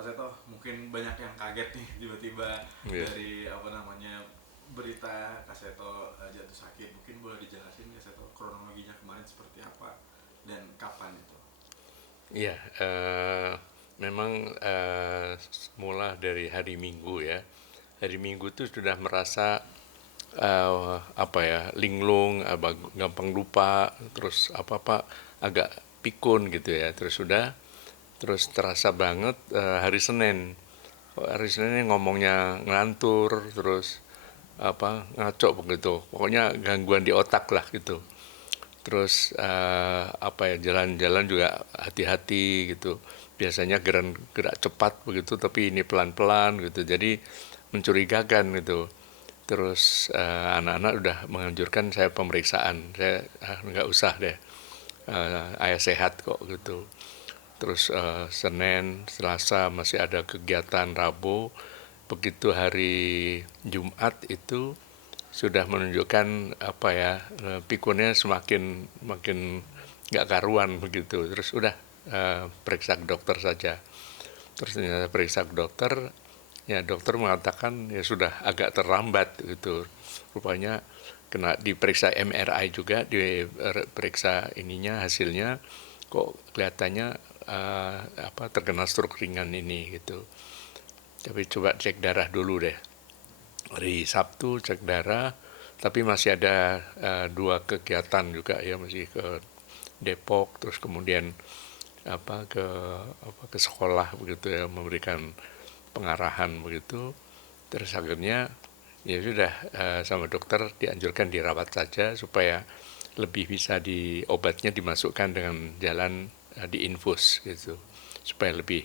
Kak Seto, mungkin banyak yang kaget nih tiba-tiba Iya. dari apa namanya berita Kak Seto jatuh sakit. Mungkin boleh dijelasin Kak Seto kronologinya kemarin seperti apa dan kapan itu? Iya, memang semula dari hari Minggu ya. Hari Minggu itu sudah merasa apa ya, linglung, gampang lupa, terus apa-apa agak pikun gitu ya. Terus terasa banget hari Senin. Hari Senin ngomongnya ngelantur, terus apa ngaco begitu. Pokoknya gangguan di otak lah gitu. Terus apa ya, jalan-jalan juga hati-hati gitu, biasanya gerak cepat begitu tapi ini pelan-pelan gitu, jadi mencurigakan gitu. Terus anak-anak udah menganjurkan saya pemeriksaan, saya nggak usah deh, ayah sehat kok gitu. Terus Senin, Selasa masih ada kegiatan, Rabu, begitu hari Jumat itu sudah menunjukkan apa ya, pikunnya semakin makin nggak karuan begitu. Terus udah periksa ke dokter saja. Terus ternyata periksa ke dokter, ya dokter mengatakan ya sudah agak terlambat gitu. Rupanya kena diperiksa MRI juga, diperiksa ininya hasilnya kok kelihatannya apa terkena stroke ringan ini gitu. Tapi coba cek darah dulu deh. Hari Sabtu cek darah, tapi masih ada dua kegiatan juga ya, masih ke Depok, terus kemudian ke sekolah begitu ya, memberikan pengarahan begitu. Terus akhirnya ya sudah, sama dokter dianjurkan dirawat saja supaya lebih bisa obatnya dimasukkan dengan jalan diinfus gitu, supaya lebih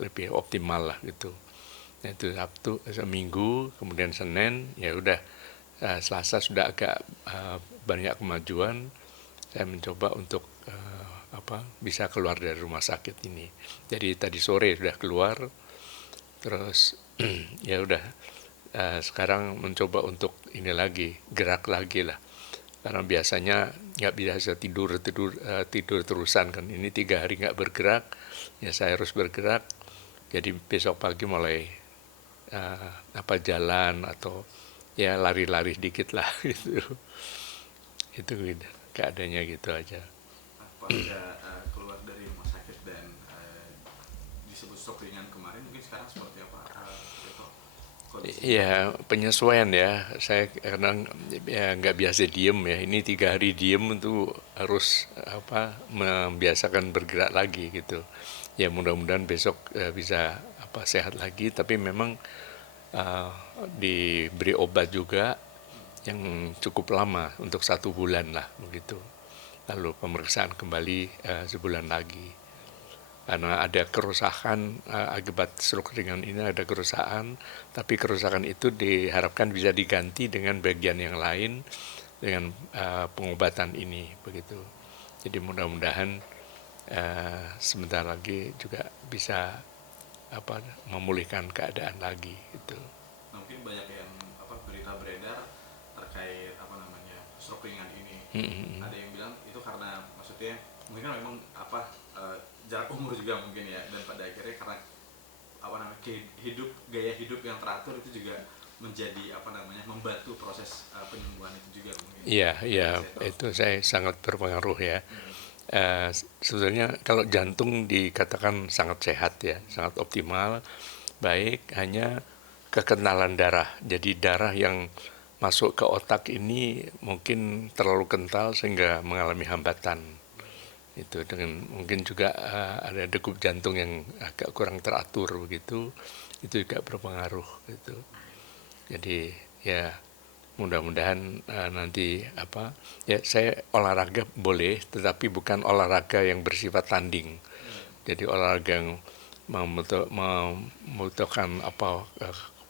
lebih optimal lah gitu. Nah, itu Sabtu, Minggu, kemudian Senin, ya udah, Selasa sudah agak banyak kemajuan. Saya mencoba untuk bisa keluar dari rumah sakit ini. Jadi tadi sore sudah keluar, terus ya udah, sekarang mencoba untuk ini lagi, gerak lagi lah. Karena biasanya nggak bisa tidur terusan kan. Ini 3 hari nggak bergerak, ya saya harus bergerak. Jadi besok pagi mulai jalan atau ya lari-lari dikit lah gitu. Itu gitu, keadaannya gitu aja. Pasca keluar dari rumah sakit dan disebut stroke ringan kemarin, mungkin sekarang seperti apa Kak Seto kondisinya? Ya penyesuaian ya, saya kadang ya nggak biasa diem ya, ini 3 hari diem itu harus membiasakan bergerak lagi gitu. Ya mudah-mudahan besok bisa sehat lagi, tapi memang eh, diberi obat juga yang cukup lama untuk 1 bulan lah begitu. Lalu pemeriksaan kembali sebulan lagi. Karena ada kerusakan akibat stroke ringan ini, ada kerusakan, tapi kerusakan itu diharapkan bisa diganti dengan bagian yang lain dengan pengobatan ini begitu. Jadi mudah-mudahan sebentar lagi juga bisa memulihkan keadaan lagi gitu. Nah, mungkin banyak yang berita beredar terkait apa namanya stroke ringan ini. Ada yang bilang itu karena maksudnya mungkin kan memang jarak umur juga mungkin ya, dan pada akhirnya karena apa namanya gaya hidup yang teratur itu juga menjadi apa namanya membantu proses penyembuhan itu juga mungkin. Iya, Mungkin iya, Kak Seto. itu saya sangat berpengaruh ya. Hmm. Sebetulnya kalau jantung dikatakan sangat sehat ya, sangat optimal, baik, hanya kekentalan darah. Jadi darah yang masuk ke otak ini mungkin terlalu kental sehingga mengalami hambatan. Itu dengan mungkin juga ada degup jantung yang agak kurang teratur begitu, itu juga berpengaruh gitu. Jadi ya mudah-mudahan nanti ya saya olahraga boleh, tetapi bukan olahraga yang bersifat tanding. Jadi olahraga yang membutuhkan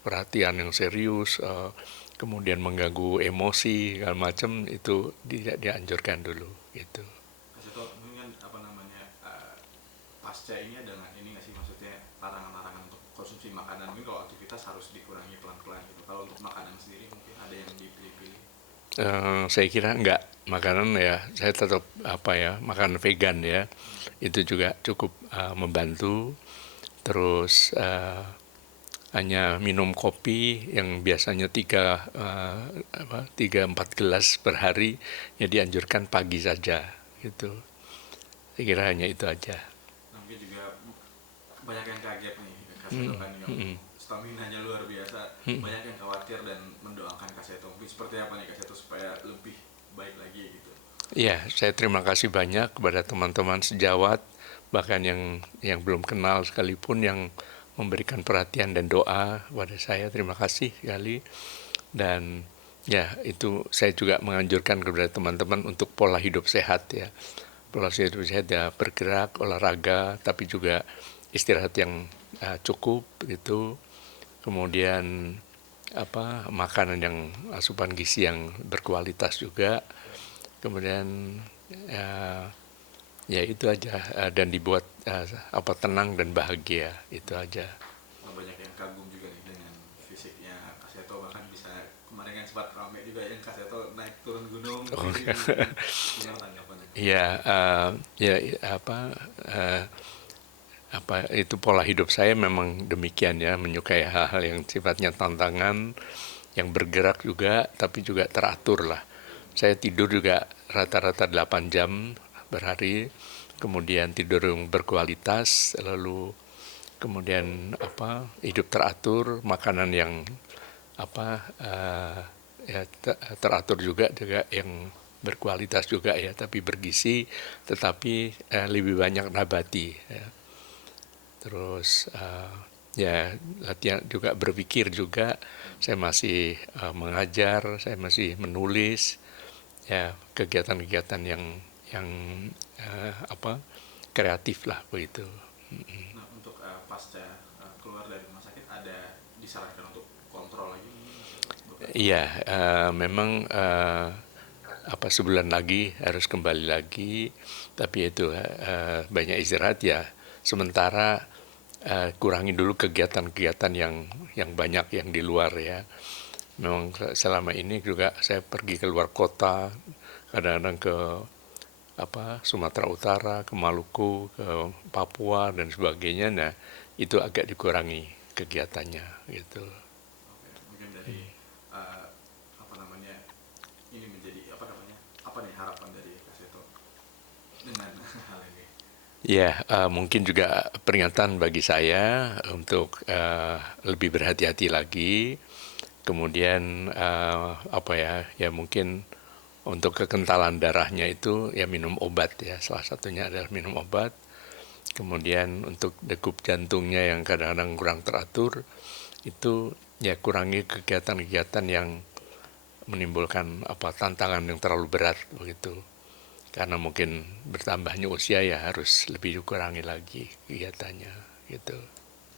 perhatian yang serius, kemudian mengganggu emosi segala macam, itu tidak dianjurkan dulu gitu. Kak Seto, mungkin kan apa namanya pasca ini ada nggak ini nggak sih, maksudnya larangan-larangan untuk konsumsi makanan, mungkin kalau aktivitas harus dikurangi pelan-pelan gitu. Kalau untuk makanan sendiri mungkin ada yang dipilih-pilih. Saya kira enggak, makanan ya saya tetap apa ya, makan vegan ya, itu juga cukup membantu. Terus hanya minum kopi yang biasanya 3-4 gelas per hari, ya dianjurkan pagi saja gitu. Saya kira hanya itu aja. Nah, mungkin juga banyak yang kaget nih Kak Seto kan yang stamina-nya luar biasa. Banyak yang khawatir dan mendoakan Kak Seto. Mungkin seperti apa nih Kak Seto supaya lebih baik lagi gitu. Ya, saya terima kasih banyak kepada teman-teman sejawat, bahkan yang belum kenal sekalipun yang memberikan perhatian dan doa kepada saya. Terima kasih sekali. Dan ya, itu saya juga menganjurkan kepada teman-teman untuk pola hidup sehat ya. Pola hidup sehat ya, bergerak, olahraga, tapi juga istirahat yang cukup gitu. Kemudian makanan yang asupan gizi yang berkualitas juga. Kemudian ya, ya itu aja, dan dibuat tenang dan bahagia, itu aja. Nah, banyak yang kagum juga nih dengan fisiknya Kak Seto, bahkan bisa kemarin kan sempat rame juga yang Kak Seto naik turun gunung Oh, gitu. Gimana tanggapannya? ya, ya apa eh, apa itu pola hidup saya memang demikian ya, menyukai hal-hal yang sifatnya tantangan, yang bergerak juga, tapi juga teratur lah. Saya tidur juga rata-rata 8 jam berhari, kemudian tidur yang berkualitas, lalu kemudian hidup teratur, makanan yang ya teratur juga yang berkualitas juga ya, tapi bergizi, tetapi lebih banyak nabati ya. Terus ya latihan juga, berpikir juga, saya masih mengajar, saya masih menulis, ya kegiatan-kegiatan yang kreatif lah begitu. Nah, untuk pasca keluar dari rumah sakit ada disarankan untuk kontrol lagi mungkin Kak Seto beberapa Iya, kali. memang sebulan lagi harus kembali lagi, tapi itu banyak istirahat ya. Sementara kurangi dulu kegiatan-kegiatan yang banyak yang di luar ya. Memang selama ini juga saya pergi ke luar kota, kadang-kadang ke Sumatera Utara, ke Maluku, ke Papua dan sebagainya. Nah, itu agak dikurangi kegiatannya gitu. Oke, mungkin dari eh, apa namanya ini menjadi apa nih harapan dari Kak Seto dengan hal ini? Ya, mungkin juga peringatan bagi saya untuk lebih berhati-hati lagi. Kemudian ya mungkin untuk kekentalan darahnya itu ya minum obat ya. Salah satunya adalah minum obat. Kemudian untuk degup jantungnya yang kadang-kadang kurang teratur, itu ya kurangi kegiatan-kegiatan yang menimbulkan tantangan yang terlalu berat begitu. Karena mungkin bertambahnya usia ya harus lebih dikurangi lagi kegiatannya gitu.